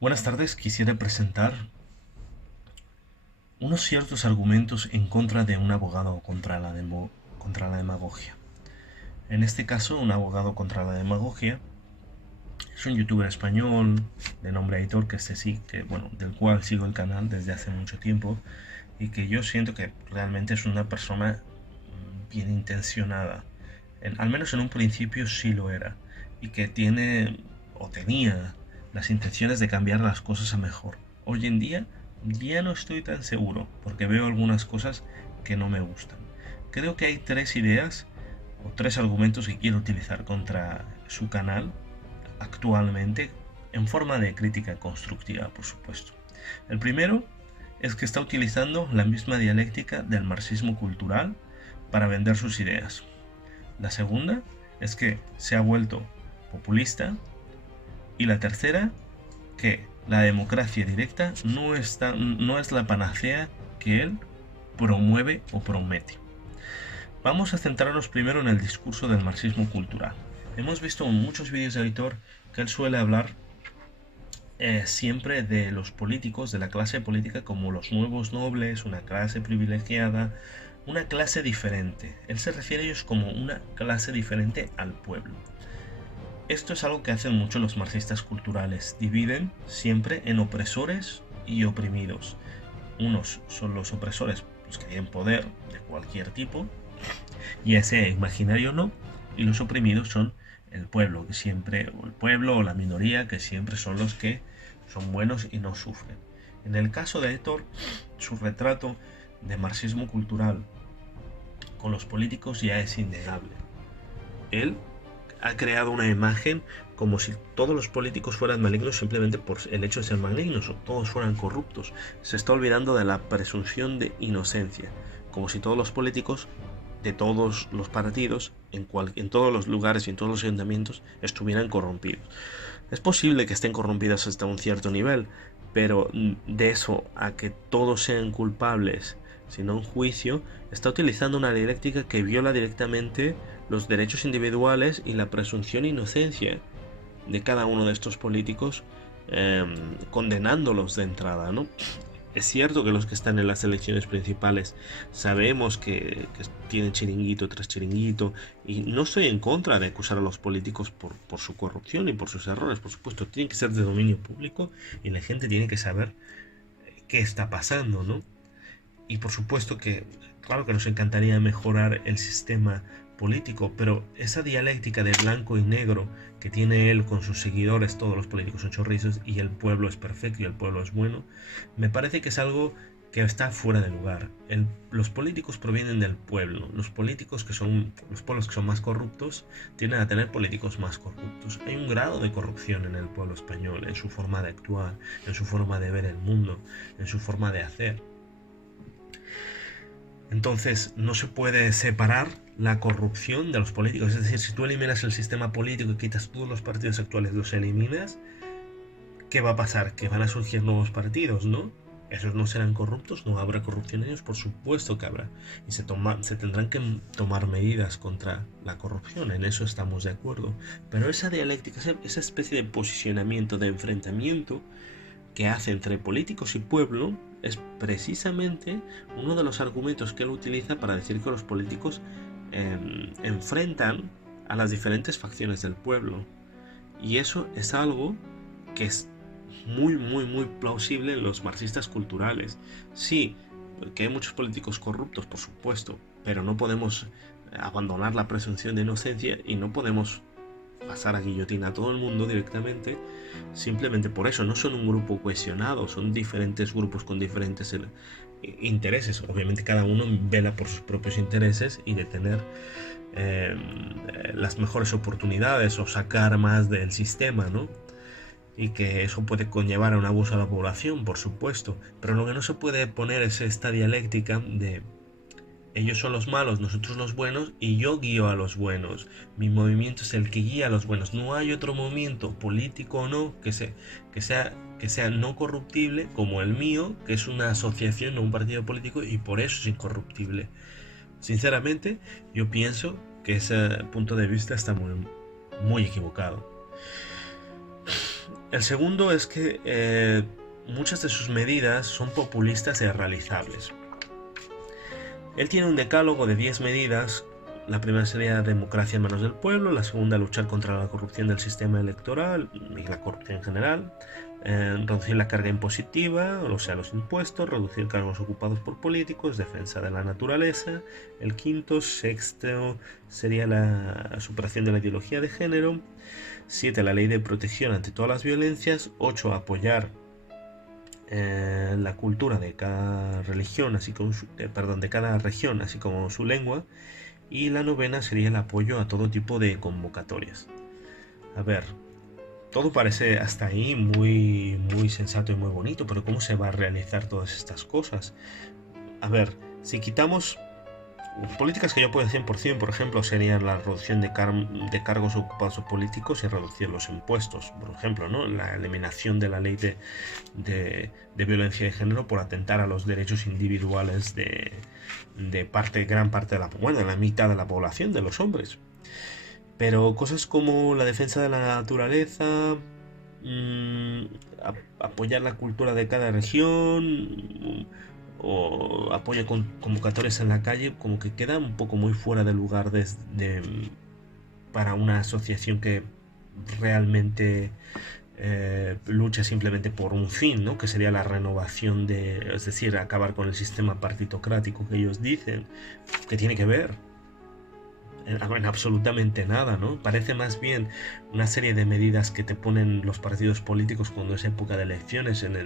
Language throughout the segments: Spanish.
Buenas tardes, quisiera presentar unos ciertos argumentos en contra de un abogado contra la demagogia. En este caso, un abogado contra la demagogia es un youtuber español de nombre Aitor, del cual sigo el canal desde hace mucho tiempo y que yo siento que realmente es una persona bien intencionada. Al menos en un principio sí lo era, y que tiene o tenía las intenciones de cambiar las cosas a mejor. Hoy en día ya no estoy tan seguro, porque veo algunas cosas que no me gustan. Creo que hay tres ideas o tres argumentos que quiero utilizar contra su canal actualmente, en forma de crítica constructiva, por supuesto. El primero es que está utilizando la misma dialéctica del marxismo cultural para vender sus ideas. La segunda es que se ha vuelto populista. Y la tercera, que la democracia directa no es la panacea que él promueve o promete. Vamos a centrarnos primero en el discurso del marxismo cultural. Hemos visto en muchos vídeos de Aitor que él suele hablar siempre de los políticos, de la clase política, como los nuevos nobles, una clase privilegiada, una clase diferente. Él se refiere a ellos como una clase diferente al pueblo. Esto es algo que hacen mucho los marxistas culturales. Dividen siempre en opresores y oprimidos. Unos son los opresores, los que tienen poder de cualquier tipo, ya sea imaginario o no, y los oprimidos son el pueblo, o el pueblo o la minoría, que siempre son los que son buenos y no sufren. En el caso de Aitor, su retrato de marxismo cultural con los políticos ya es innegable. Él ha creado una imagen como si todos los políticos fueran malignos simplemente por el hecho de ser malignos, o todos fueran corruptos. Se está olvidando de la presunción de inocencia, como si todos los políticos de todos los partidos, en todos los lugares y en todos los ayuntamientos, estuvieran corrompidos. Es posible que estén corrompidos hasta un cierto nivel, pero de eso a que todos sean culpables, sino un juicio, está utilizando una dialéctica que viola directamente los derechos individuales y la presunción de inocencia de cada uno de estos políticos, condenándolos de entrada, ¿no? Es cierto que los que están en las elecciones principales sabemos que tienen chiringuito tras chiringuito, y no estoy en contra de acusar a los políticos por su corrupción y por sus errores. Por supuesto, tienen que ser de dominio público y la gente tiene que saber qué está pasando, ¿no? Y por supuesto que, claro que nos encantaría mejorar el sistema político, pero esa dialéctica de blanco y negro que tiene él con sus seguidores, todos los políticos son chorrizos y el pueblo es perfecto y el pueblo es bueno, me parece que es algo que está fuera de lugar. Los políticos provienen del pueblo. Los pueblos que son más corruptos tienden a tener políticos más corruptos. Hay un grado de corrupción en el pueblo español, en su forma de actuar, en su forma de ver el mundo, en su forma de hacer. Entonces no se puede separar la corrupción de los políticos. Es decir, si tú eliminas el sistema político y quitas todos los partidos actuales, los eliminas, ¿qué va a pasar? Que van a surgir nuevos partidos, ¿no? Esos no serán corruptos, no habrá corrupción en ellos, por supuesto que habrá. Y se tendrán que tomar medidas contra la corrupción, en eso estamos de acuerdo. Pero esa dialéctica, esa especie de posicionamiento, de enfrentamiento que hace entre políticos y pueblo, es precisamente uno de los argumentos que él utiliza para decir que los políticos enfrentan a las diferentes facciones del pueblo. Y eso es algo que es muy plausible en los marxistas culturales. Sí, que hay muchos políticos corruptos, por supuesto, pero no podemos abandonar la presunción de inocencia y no podemos pasar a guillotina a todo el mundo directamente simplemente por eso. No son un grupo cohesionado, son diferentes grupos con diferentes intereses. Obviamente cada uno vela por sus propios intereses y de tener las mejores oportunidades o sacar más del sistema, ¿no? Y que eso puede conllevar a un abuso a la población, por supuesto, pero lo que no se puede poner es esta dialéctica de ellos son los malos, nosotros los buenos, y yo guío a los buenos. Mi movimiento es el que guía a los buenos. No hay otro movimiento, político o no, que sea no corruptible como el mío, que es una asociación o un partido político, y por eso es incorruptible. Sinceramente, yo pienso que ese punto de vista está muy equivocado. El segundo es que muchas de sus medidas son populistas e irrealizables. Él tiene un decálogo de 10 medidas. La primera sería democracia en manos del pueblo, la segunda luchar contra la corrupción del sistema electoral y la corrupción en general, reducir la carga impositiva, o sea, los impuestos, reducir cargos ocupados por políticos, defensa de la naturaleza. El quinto, sexto, sería la superación de la ideología de género. 7, la ley de protección ante todas las violencias. 8, apoyar la cultura de cada religión, así como de cada región, así como su lengua. Y la novena sería el apoyo a todo tipo de convocatorias. A ver, todo parece hasta ahí muy, muy sensato y muy bonito, pero ¿cómo se va a realizar todas estas cosas? A ver, si quitamos políticas que yo puedo 100%, por ejemplo, serían la reducción de cargos ocupados por políticos y reducir los impuestos, por ejemplo, ¿no? La eliminación de la ley de violencia de género por atentar a los derechos individuales de gran parte de la mitad de la población, de los hombres. Pero cosas como la defensa de la naturaleza, apoyar la cultura de cada región, o apoyo con convocatorias en la calle, como que queda un poco muy fuera de lugar para una asociación que realmente lucha simplemente por un fin, ¿no? Que sería la renovación es decir, acabar con el sistema partitocrático que ellos dicen, que tiene que ver en absolutamente nada, ¿no? Parece más bien una serie de medidas que te ponen los partidos políticos cuando es época de elecciones en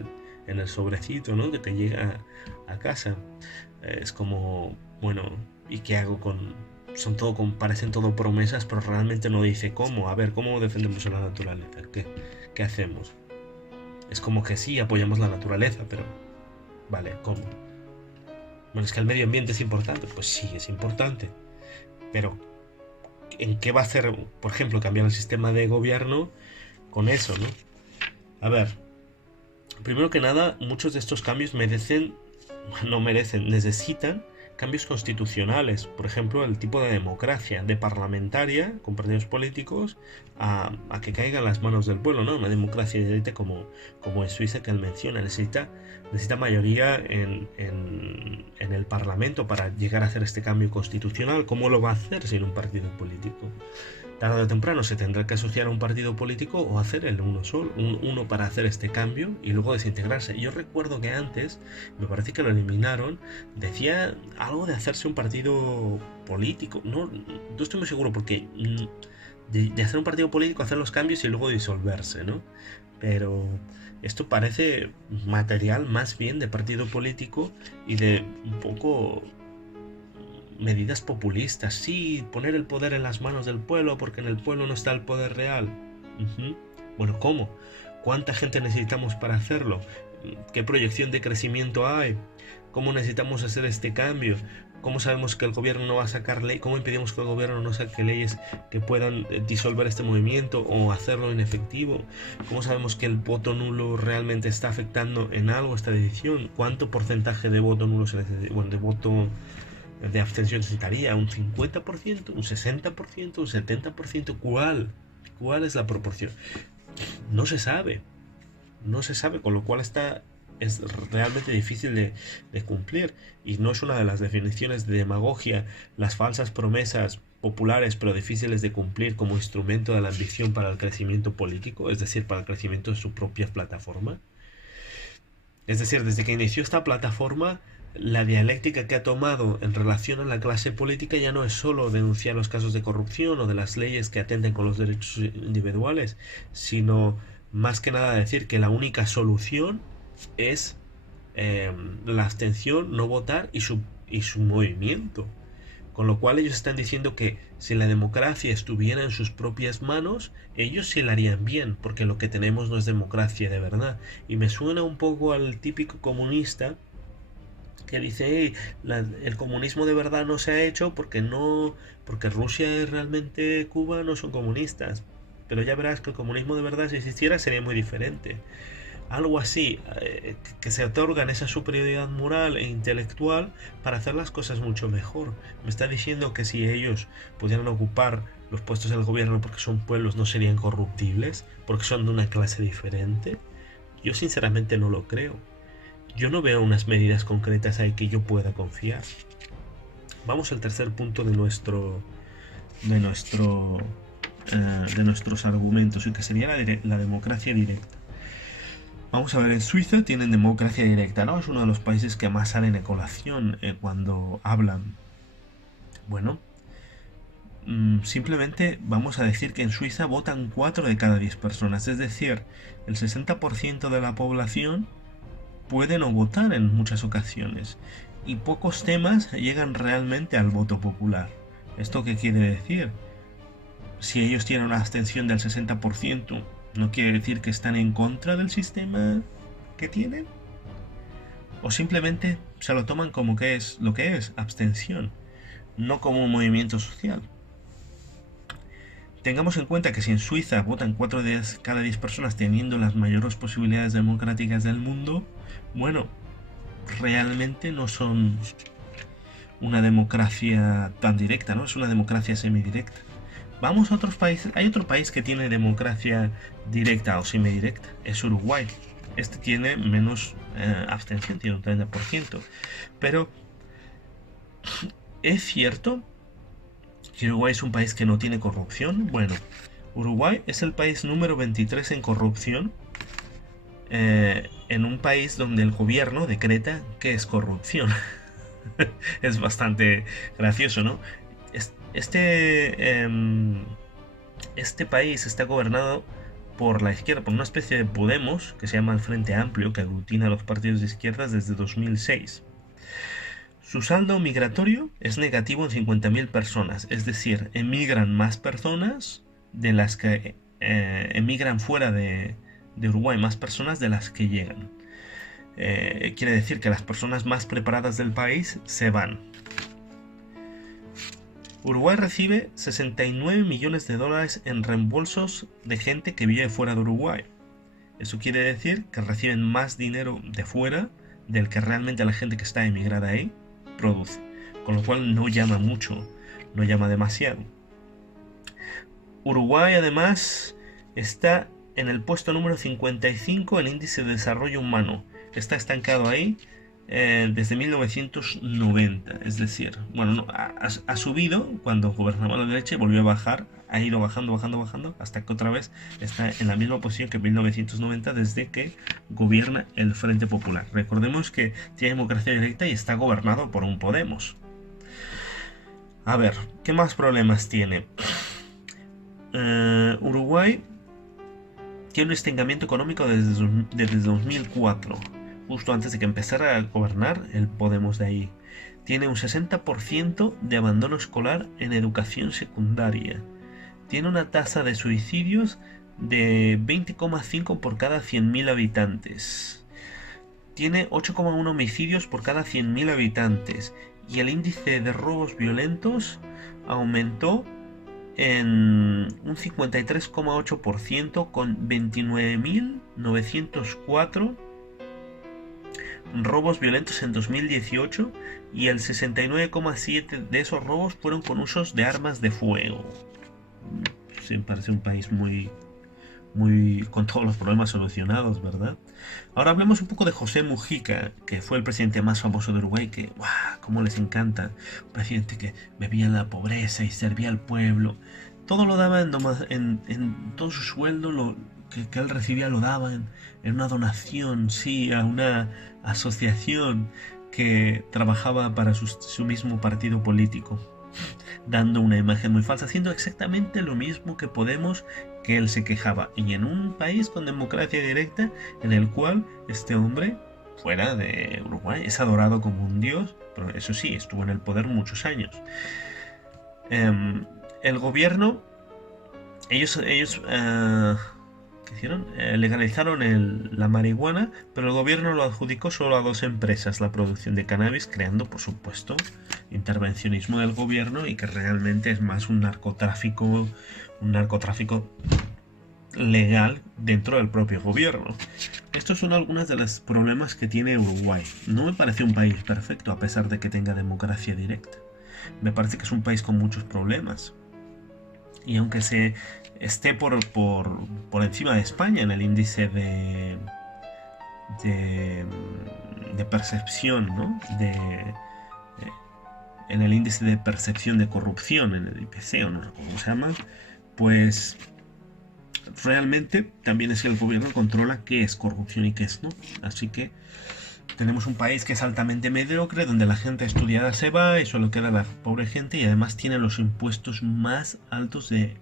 el sobrecito, ¿no? Que te llega a casa. Es como, bueno, ¿y qué hago parecen todo promesas, pero realmente no dice cómo. A ver, ¿cómo defendemos a la naturaleza? ¿Qué hacemos? Es como que sí, apoyamos la naturaleza, pero vale, ¿cómo? Bueno, es que el medio ambiente es importante. Pues sí, es importante. Pero ¿en qué va a hacer, por ejemplo, cambiar el sistema de gobierno con eso, ¿no? A ver, primero que nada, muchos de estos cambios necesitan cambios constitucionales. Por ejemplo, el tipo de democracia, de parlamentaria, con partidos políticos, a que caiga en las manos del pueblo, ¿no? Una democracia directa como en Suiza, que él menciona, necesita mayoría en el Parlamento para llegar a hacer este cambio constitucional. ¿Cómo lo va a hacer sin un partido político? Tarde o temprano se tendrá que asociar a un partido político o hacer el uno para hacer este cambio y luego desintegrarse. Yo recuerdo que antes, me parece que lo eliminaron, decía algo de hacerse un partido político. No estoy muy seguro porque de hacer un partido político, hacer los cambios y luego disolverse, ¿no? Pero esto parece material más bien de partido político y de un poco medidas populistas. Sí, poner el poder en las manos del pueblo porque en el pueblo no está el poder real. Bueno, ¿cómo? ¿Cuánta gente necesitamos para hacerlo? ¿Qué proyección de crecimiento hay? ¿Cómo necesitamos hacer este cambio? ¿Cómo sabemos que el gobierno no va a sacar ley? ¿Cómo impedimos que el gobierno no saque leyes que puedan disolver este movimiento o hacerlo inefectivo? ¿Cómo sabemos que el voto nulo realmente está afectando en algo esta decisión? ¿Cuánto porcentaje de voto nulo se necesita? Bueno, de voto de abstención necesitaría, ¿un 50%? ¿Un 60%? ¿Un 70%? ¿Cuál es la proporción? No se sabe. No se sabe, con lo cual es realmente difícil de cumplir. Y no es una de las definiciones de demagogia las falsas promesas populares pero difíciles de cumplir como instrumento de la ambición para el crecimiento político, es decir, para el crecimiento de su propia plataforma. Es decir, desde que inició esta plataforma, la dialéctica que ha tomado en relación a la clase política ya no es solo denunciar los casos de corrupción o de las leyes que atenten con los derechos individuales, sino más que nada decir que la única solución es la abstención, no votar y su movimiento. Con lo cual ellos están diciendo que si la democracia estuviera en sus propias manos, ellos sí la harían bien, porque lo que tenemos no es democracia de verdad. Y me suena un poco al típico comunista que dice, hey, el comunismo de verdad no se ha hecho porque Rusia y realmente Cuba no son comunistas. Pero ya verás que el comunismo de verdad, si existiera, sería muy diferente. Algo así, que se otorgan esa superioridad moral e intelectual para hacer las cosas mucho mejor. Me está diciendo que si ellos pudieran ocupar los puestos del gobierno, porque son pueblos, no serían corruptibles, porque son de una clase diferente. Yo sinceramente no lo creo. Yo no veo unas medidas concretas ahí que yo pueda confiar. Vamos al tercer punto de nuestros argumentos, y que sería la democracia directa. Vamos a ver, en Suiza tienen democracia directa, ¿no? Es uno de los países que más salen a colación cuando hablan. Bueno, simplemente vamos a decir que en Suiza votan 4 de cada 10 personas, es decir, el 60% de la población puede no votar en muchas ocasiones, y pocos temas llegan realmente al voto popular. ¿Esto qué quiere decir? Si ellos tienen una abstención del 60%, ¿no quiere decir que están en contra del sistema que tienen? ¿O simplemente se lo toman como que es lo que es, abstención, no como un movimiento social? Tengamos en cuenta que si en Suiza votan 4 de cada 10 personas teniendo las mayores posibilidades democráticas del mundo, bueno, realmente no son una democracia tan directa, ¿no? Es una democracia semidirecta. Vamos a otros países. Hay otro país que tiene democracia directa o semidirecta, es Uruguay. Este tiene menos abstención, tiene un 30%. Pero ¿es cierto que Uruguay es un país que no tiene corrupción? Bueno, Uruguay es el país número 23 en corrupción, en un país donde el gobierno decreta que es corrupción. Es bastante gracioso, ¿no? Este país está gobernado por la izquierda, por una especie de Podemos que se llama el Frente Amplio, que aglutina a los partidos de izquierdas desde 2006. Su saldo migratorio es negativo en 50.000 personas, es decir, emigran más personas de las que emigran fuera de Uruguay, más personas de las que llegan. Quiere decir que las personas más preparadas del país se van. Uruguay recibe 69 millones de dólares en reembolsos de gente que vive fuera de Uruguay. Eso quiere decir que reciben más dinero de fuera del que realmente la gente que está emigrada ahí produce, con lo cual no llama mucho, no llama demasiado. Uruguay además está en el puesto número 55 en índice de desarrollo humano. Está estancado ahí desde 1990, es decir, bueno, no, ha subido cuando gobernaba la derecha y volvió a bajar, ha ido bajando, hasta que otra vez está en la misma posición que en 1990 desde que gobierna el Frente Popular. Recordemos que tiene democracia directa y está gobernado por un Podemos. A ver, ¿qué más problemas tiene? Uruguay tiene un estancamiento económico desde 2004. Justo antes de que empezara a gobernar el Podemos de ahí. Tiene un 60% de abandono escolar en educación secundaria. Tiene una tasa de suicidios de 20,5 por cada 100.000 habitantes. Tiene 8,1 homicidios por cada 100.000 habitantes. Y el índice de robos violentos aumentó en un 53,8% con 29.904 robos violentos en 2018, y el 69,7% de esos robos fueron con usos de armas de fuego. Sí, me parece un país muy con todos los problemas solucionados, ¿verdad? Ahora hablemos un poco de José Mujica, que fue el presidente más famoso de Uruguay, que ¡guau!, cómo les encanta. Un presidente que bebía en la pobreza y servía al pueblo. Todo lo daba en todo su sueldo, que él recibía lo daba en una donación, sí, a una asociación que trabajaba para su mismo partido político, dando una imagen muy falsa, haciendo exactamente lo mismo que Podemos, que él se quejaba, y en un país con democracia directa en el cual este hombre, fuera de Uruguay, es adorado como un dios, pero eso sí, estuvo en el poder muchos años. El gobierno, ellos ¿qué hicieron? Legalizaron la marihuana, pero el gobierno lo adjudicó solo a 2 empresas la producción de cannabis, creando, por supuesto, intervencionismo del gobierno, y que realmente es más un narcotráfico legal dentro del propio gobierno. Estos son algunos de los problemas que tiene Uruguay. No me parece un país perfecto a pesar de que tenga democracia directa. Me parece que es un país con muchos problemas. Y aunque se esté por encima de España en el índice de, de percepción, ¿no? En el índice de percepción de corrupción, en el IPC o no sé cómo se llama, pues realmente también es que el gobierno controla qué es corrupción y qué es no. Así que tenemos un país que es altamente mediocre, donde la gente estudiada se va y solo queda la pobre gente, y además tiene los impuestos más altos de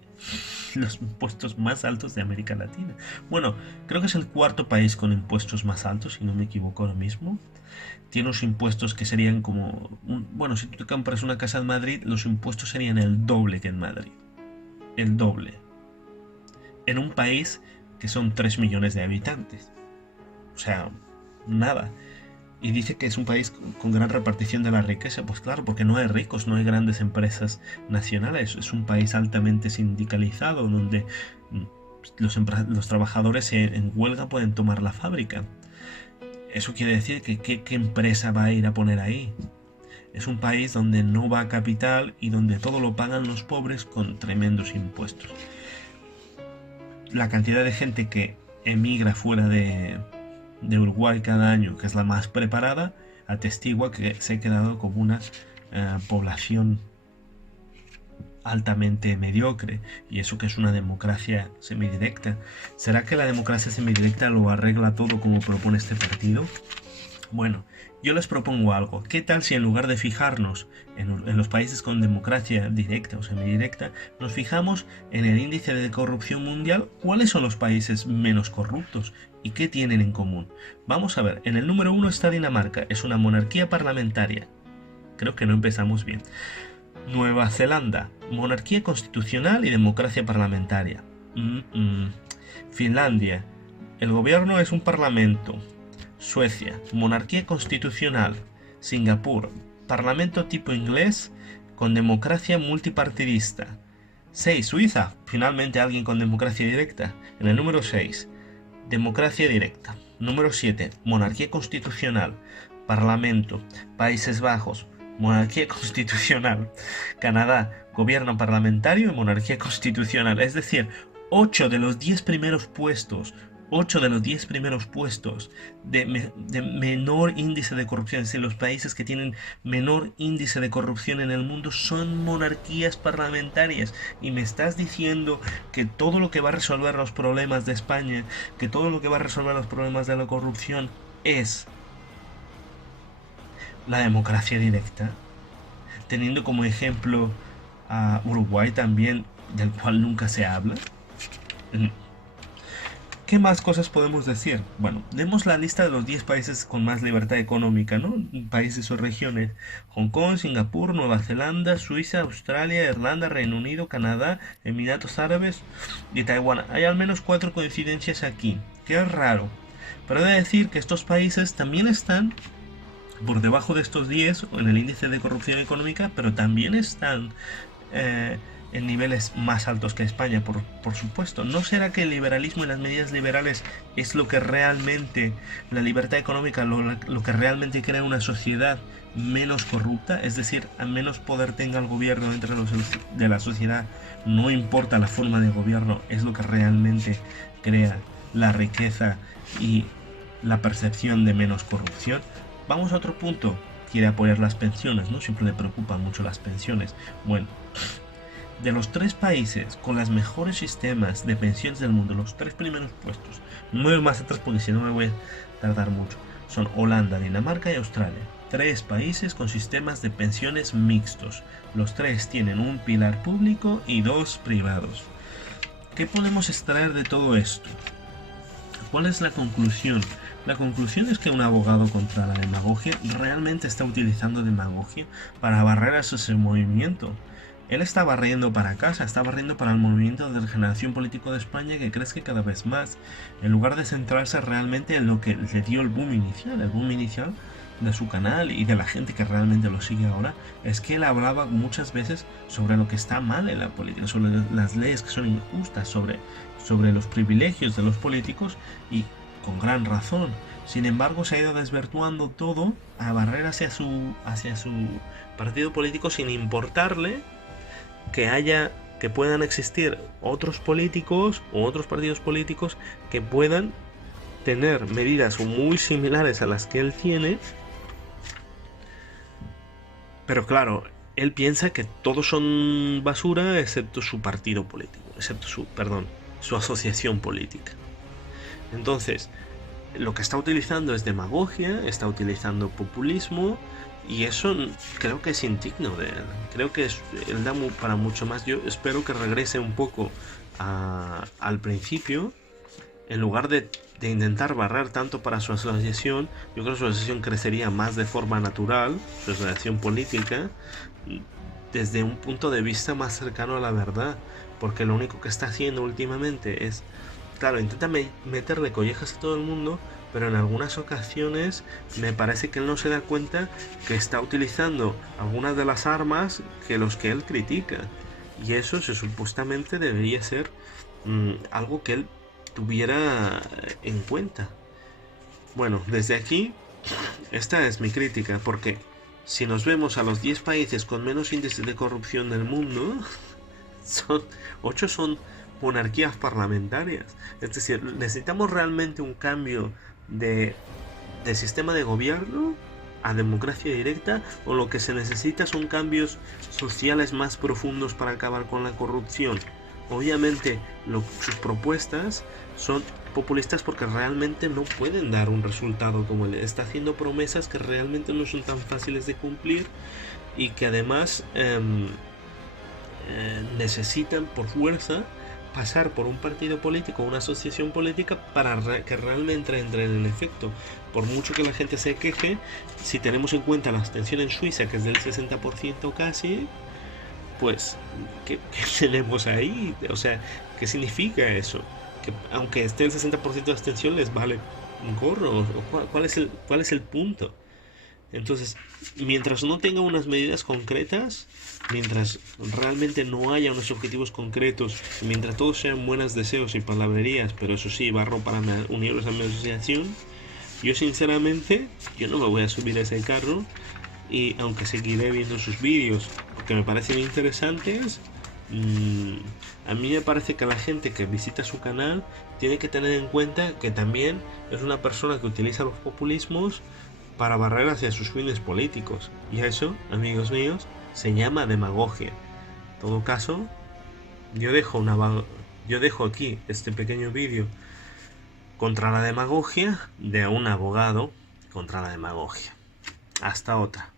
América Latina. Bueno, creo que es el cuarto país con impuestos más altos, si no me equivoco ahora mismo. Tiene unos impuestos que serían como... bueno, si tú te compras una casa en Madrid, los impuestos serían el doble que en Madrid. El doble. En un país que son 3 millones de habitantes. O sea, nada. Y dice que es un país con gran repartición de la riqueza. Pues claro, porque no hay ricos, no hay grandes empresas nacionales. Es un país altamente sindicalizado, donde los trabajadores en huelga pueden tomar la fábrica. Eso quiere decir que ¿qué empresa va a ir a poner ahí? Es un país donde no va capital y donde todo lo pagan los pobres con tremendos impuestos. La cantidad de gente que emigra fuera de Uruguay cada año, que es la más preparada, atestigua que se ha quedado como una población altamente mediocre, y eso que es una democracia semidirecta. ¿Será que la democracia semidirecta lo arregla todo como propone este partido? Bueno, yo les propongo algo. ¿Qué tal si en lugar de fijarnos en los países con democracia directa o semidirecta, nos fijamos en el índice de corrupción mundial? ¿Cuáles son los países menos corruptos y qué tienen en común? Vamos a ver, en el número 1 está Dinamarca, es una monarquía parlamentaria. Creo que no empezamos bien. Nueva Zelanda, monarquía constitucional y democracia parlamentaria. Finlandia, el gobierno es un parlamento. Suecia, monarquía constitucional. Singapur, parlamento tipo inglés con democracia multipartidista. 6. Suiza, finalmente alguien con democracia directa. En el número 6, democracia directa. Número 7, monarquía constitucional. Parlamento. Países Bajos, monarquía constitucional. Canadá, gobierno parlamentario y monarquía constitucional. Es decir, 8 de los 10 primeros puestos. 8 de los 10 primeros puestos de menor índice de corrupción, es decir, los países que tienen menor índice de corrupción en el mundo son monarquías parlamentarias. Y me estás diciendo que todo lo que va a resolver los problemas de España, que todo lo que va a resolver los problemas de la corrupción es la democracia directa, teniendo como ejemplo a Uruguay también, del cual nunca se habla. ¿Qué más cosas podemos decir? Bueno, demos la lista de los 10 países con más libertad económica, ¿no? Países o regiones: Hong Kong, Singapur, Nueva Zelanda, Suiza, Australia, Irlanda, Reino Unido, Canadá, Emiratos Árabes y Taiwán. Hay al menos 4 coincidencias aquí, que es raro. Pero he de decir que estos países también están por debajo de estos 10 en el índice de corrupción económica, pero también están en niveles más altos que España, por supuesto. ¿No será que el liberalismo y las medidas liberales es lo que realmente, la libertad económica, lo que realmente crea una sociedad menos corrupta? Es decir, a menos poder tenga el gobierno dentro de la sociedad, no importa la forma de gobierno, es lo que realmente crea la riqueza y la percepción de menos corrupción. Vamos a otro punto. Quiere apoyar las pensiones, ¿no? Siempre le preocupan mucho las pensiones. Bueno, de los 3 países con los mejores sistemas de pensiones del mundo, los 3 primeros puestos, no voy más atrás porque si no me voy a tardar mucho, son Holanda, Dinamarca y Australia. 3 países con sistemas de pensiones mixtos. Los 3 tienen un pilar público y 2 privados. ¿Qué podemos extraer de todo esto? ¿Cuál es la conclusión? La conclusión es que un abogado contra la demagogia realmente está utilizando demagogia para barrer a ese movimiento. Él está barriendo para casa, está barriendo para el movimiento de regeneración político de España, que crece cada vez más, en lugar de centrarse realmente en lo que le dio el boom inicial de su canal y de la gente que realmente lo sigue ahora. Es que él hablaba muchas veces sobre lo que está mal en la política, sobre las leyes que son injustas, sobre los privilegios de los políticos, y con gran razón. Sin embargo, se ha ido desvirtuando todo a barrer hacia su partido político, sin importarle que que puedan existir otros políticos o otros partidos políticos que puedan tener medidas muy similares a las que él tiene, pero claro, él piensa que todos son basura excepto su partido político, excepto su asociación política. Entonces, lo que está utilizando es demagogia, está utilizando populismo, y eso creo que es indigno de él. Creo que él da para mucho más. Yo espero que regrese un poco al principio, en lugar de intentar barrer tanto para su asociación. Yo creo que su asociación crecería más de forma natural, su asociación política, desde un punto de vista más cercano a la verdad, porque lo único que está haciendo últimamente es, claro, intenta meterle collejas a todo el mundo, pero en algunas ocasiones me parece que él no se da cuenta que está utilizando algunas de las armas que él critica, y eso supuestamente debería ser algo que él tuviera en cuenta. Bueno, desde aquí, esta es mi crítica, porque si nos vemos a los 10 países con menos índices de corrupción del mundo, 8 son monarquías parlamentarias. Es decir, necesitamos realmente un cambio de sistema de gobierno a democracia directa, o lo que se necesita son cambios sociales más profundos para acabar con la corrupción. Obviamente sus propuestas son populistas porque realmente no pueden dar un resultado como él. Está haciendo promesas que realmente no son tan fáciles de cumplir, y que además necesitan por fuerza pasar por un partido político, una asociación política, para que realmente entre en el efecto. Por mucho que la gente se queje, si tenemos en cuenta la abstención en Suiza, que es del 60% casi, pues, ¿qué tenemos ahí? O sea, ¿qué significa eso? Que aunque esté el 60% de abstención, les vale un gorro. ¿Cuál es el punto? Entonces, mientras no tenga unas medidas concretas, mientras realmente no haya unos objetivos concretos, mientras todos sean buenos deseos y palabrerías, pero eso sí, barro para unirlos a mi asociación, yo sinceramente, yo no me voy a subir a ese carro, y aunque seguiré viendo sus vídeos porque me parecen interesantes, a mí me parece que la gente que visita su canal tiene que tener en cuenta que también es una persona que utiliza los populismos para barrer hacia sus fines políticos, y eso, amigos míos, se llama demagogia. En todo caso, yo dejo aquí este pequeño vídeo contra la demagogia de un abogado contra la demagogia. Hasta otra.